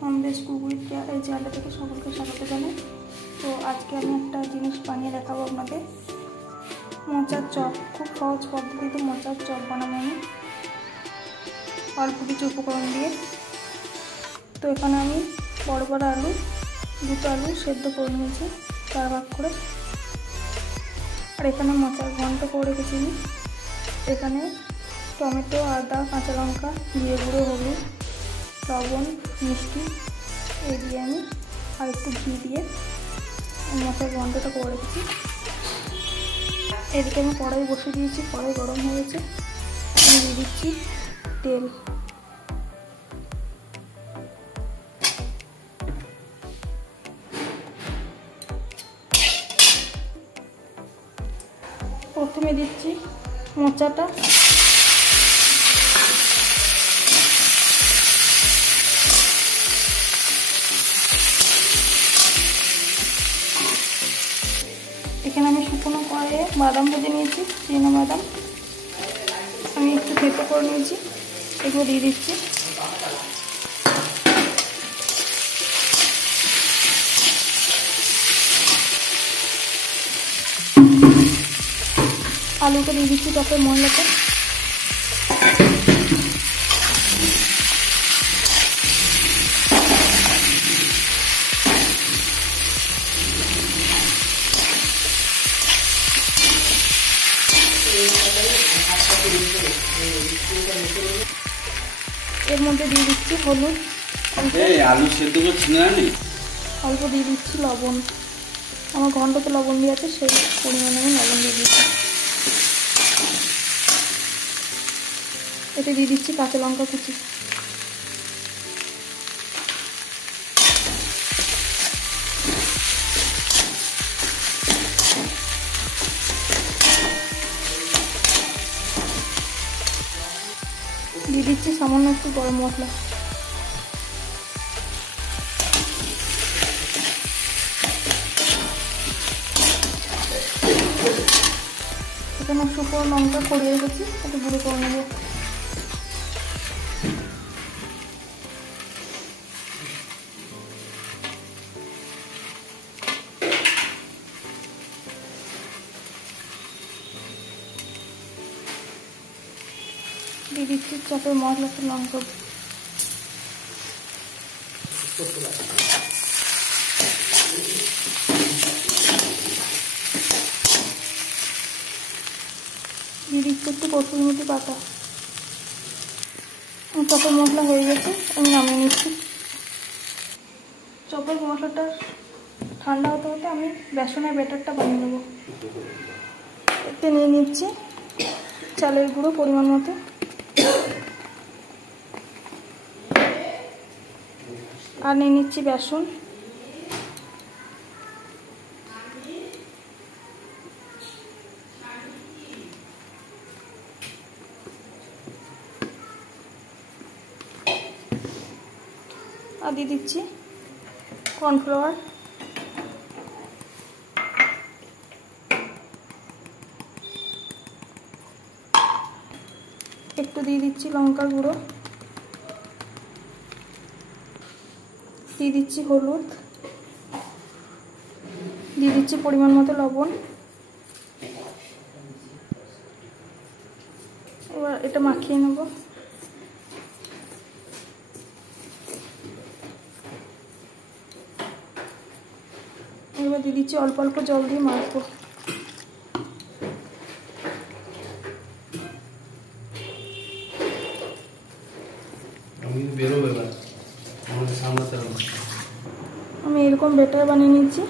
হোমবেস কুকুর এই চ্যানেল থেকে সকলকে স্বাগত জানাই। তো আজকে আমি একটা জিনিস বানিয়ে দেখাবো আপনাদের, মোচার চপ। খুব সহজ পদ্ধতিতে মোচার চপ বানাবো আমি অল্প কিছু উপকরণ দিয়ে। তো এখানে আমি বড় বড় আলু, দুটো আলু সেদ্ধ করে নিয়েছি 4 ভাগ করে। আর এখানে মোচার ঘন্ট করে রেখেছি আমি। এখানে টমেটো, আদা, কাঁচা লঙ্কা, জিরে গুঁড়ো, হলুদ, লবণ, মিষ্টি এই দিয়ে আমি আর একটু ঘি দিয়ে মোচার ঘন্টটা করে রেখেছি। এদিকে আমি কড়াই বসিয়ে দিয়েছি, কড়াই গরম হয়ে গেছে। আমি দিয়ে দিচ্ছি তেল। প্রথমে দিচ্ছি মোচাটা, এখানে আমি শুকনো কড়াইয়ে বাদাম ভেজে নিয়েছি, চিনা বাদাম আমি একটু থেতো করে নিয়েছি, এগুলো দিয়ে দিচ্ছি। আলুকে দিয়ে দিচ্ছি চপের মশলাতে। এর মধ্যে দিয়ে দিচ্ছি হলুদ, আলু সেদ্ধ করছি না, অল্প দিয়ে দিচ্ছি লবণ। আমার ঘন্টতে লবণ দিয়ে আছে, সেই পরিমাণে আমি লবণ দিয়ে দিচ্ছি। এতে দিয়ে দিচ্ছি কাঁচা লঙ্কা কুচি। দিয়ে দিচ্ছি সামান্য একটু গরম মশলা। এখানে শুকনো লঙ্কা ছড়িয়ে রেখেছি, একটু গুঁড়ো করে নেব। দিয়ে দিচ্ছি চপের মশলাতে লঙ্কা। দিয়ে দিচ্ছি একটু কসুরি মেথি পাতা। চপের মশলা হয়ে গেছে, আমি নামিয়ে নিচ্ছি। চপের মশলাটা ঠান্ডা হতে হতে আমি বেসনের ব্যাটারটা বানিয়ে নেব। এতে নিয়ে নিচ্ছি চালের গুঁড়ো পরিমাণ মতো, আর নিয়ে নিচ্ছি বেসন, আর দিয়ে দিচ্ছি কর্নফ্লাওয়ার। একটু দিয়ে দিচ্ছি লঙ্কার গুঁড়ো, দিয়ে দিচ্ছি হলুদ, দিয়ে দিচ্ছি পরিমাণ মতো লবণ। এবার এটা মাখিয়ে নেব। এবার দিয়ে দিচ্ছি অল্প অল্প জল দিয়ে মাখবো। আমি এরকম ব্যাটার বানিয়ে নিচ্ছি,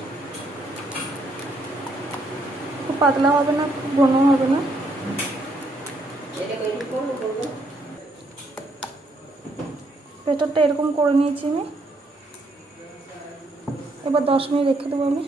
খুব পাতলা হবে না, খুব ঘন হবে না। ব্যাটারটা এরকম করে নিয়েছি আমি। এবার 10 মিনিট রেখে দেবো আমি।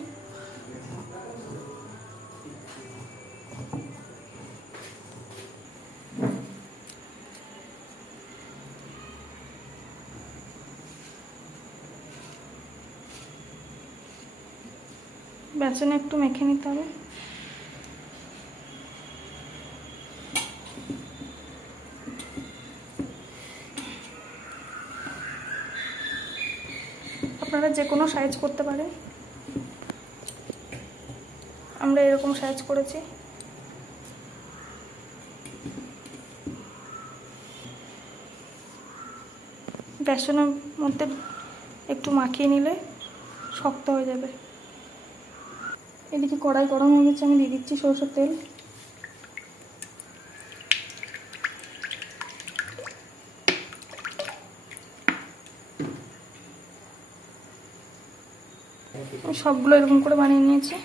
বেসনে একটু মেখে নিতে হবে। আপনারা যে কোনো সাইজ করতে পারেন, আমরা এরকম সাইজ করেছি। বেসনের মধ্যে একটু মাখিয়ে নিলে শক্ত হয়ে যাবে। এদিকে কড়াই গরম হয়ে গেছে, আমি দিয়ে দিচ্ছি সরষের তেল। সবগুলো এরকম করে বানিয়ে নিয়েছি।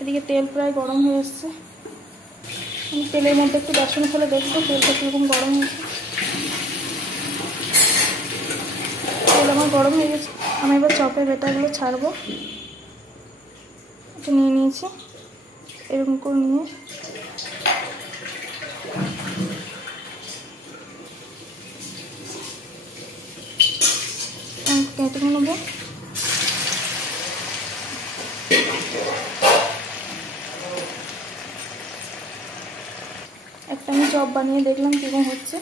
এদিকে তেল প্রায় গরম হয়ে এসছে। আমি তেলের মধ্যে একটু বেসন ফেলে দেখবো তেলটা কীরকম গরম হয়েছে। তেল আমার গরম হয়ে গেছে। আমি এবার চপের বেটাগুলো ছাড়বো। এটা নিয়ে নিয়েছি, এরকম করে নিয়ে কেটে নেবো। একটা আমি চপ বানিয়ে দেখলাম কীরকম হচ্ছে।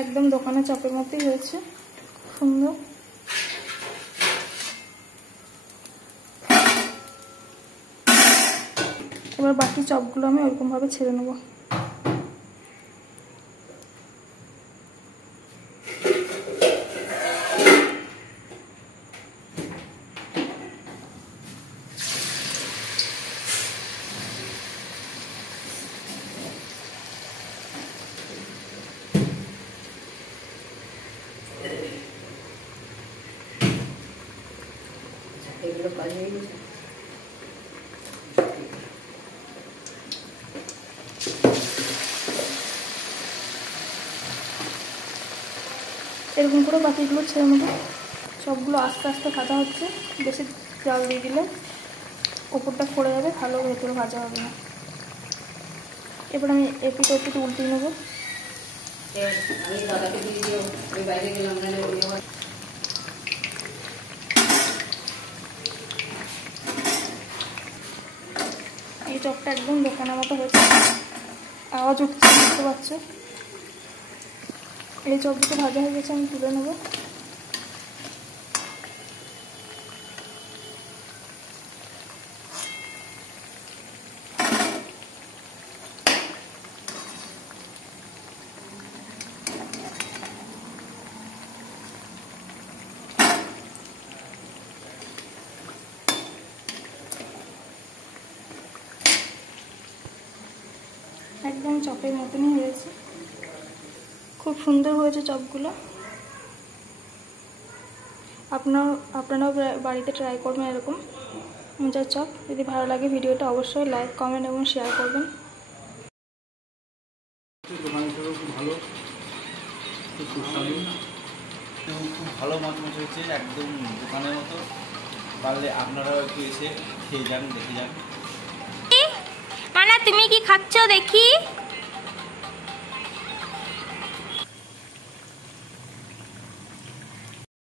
একদম দোকানে চপের মতোই হয়েছে, সুন্দর। এবার বাকি চপগুলো আমি ওরকমভাবে ছেড়ে নেব। এরকম করে বাকিগুলো ছেড়ে নেব। সবগুলো আস্তে আস্তে ভাজা হচ্ছে, বেশি জাল দিয়ে দিলে ওপরটা পড়ে যাবে, ভালো ভেতরে ভাজা হবে না। এবার আমি এপিট ওপিট উল্টিয়ে নেব। এই চপটা একদম দোকানের মতো হয়েছে, আওয়াজ উঠছে, বুঝতে পারছো। এই চপগুলো ভাজা হয়ে গেছে, আমি তুলে নেব। একদম চপের মতনই হয়েছে, খুব সুন্দর হয়েছে চপগুলো। আপনারাও বাড়িতে ট্রাই করবেন এরকম মোচার চপ। যদি ভালো লাগে ভিডিওটা অবশ্যই লাইক, কমেন্ট এবং শেয়ার করবেন। খুব ভালো মাছ হয়েছে, একদম দোকানের মতো। পারলে আপনারাও একটু এসে খেয়ে যান, দেখে যান। মানা তুমি কি খাচ্ছ দেখি?